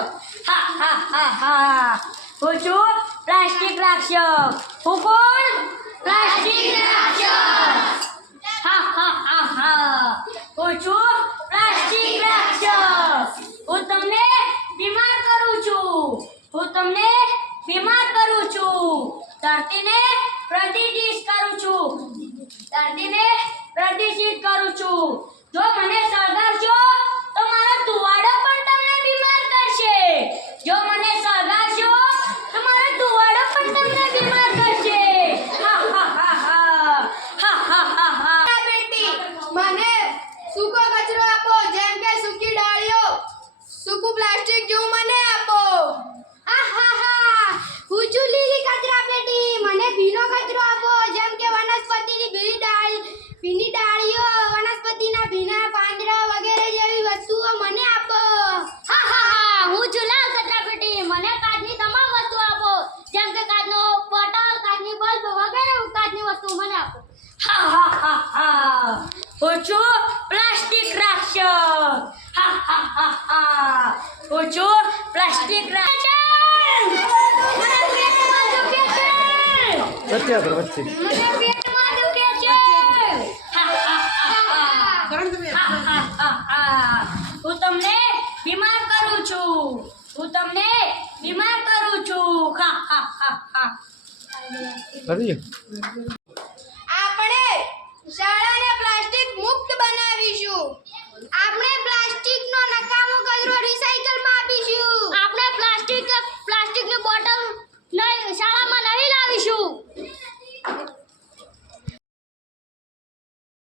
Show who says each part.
Speaker 1: હા હા હા હું છું પ્લાસ્ટિક રાક્ષસ હું કોણ પ્લાસ્ટિક રાક્ષસ હા હા હા હા હું છું પ્લાસ્ટિક રાક્ષસ હું તમને બીમાર કરું છું હું તમને બીમાર કરું છું ધરતીને પ્રતિદિશ કરું છું ધરતીને પ્રદૂષિત કરું છું જો મને
Speaker 2: સૂકું પ્લાસ્ટિક જેવું મને
Speaker 1: ઓછો પ્લાસ્ટિક સત્યા હું તમને બીમાર કરું છું. હું તમને બીમાર કરું છું. હા હા હા હા.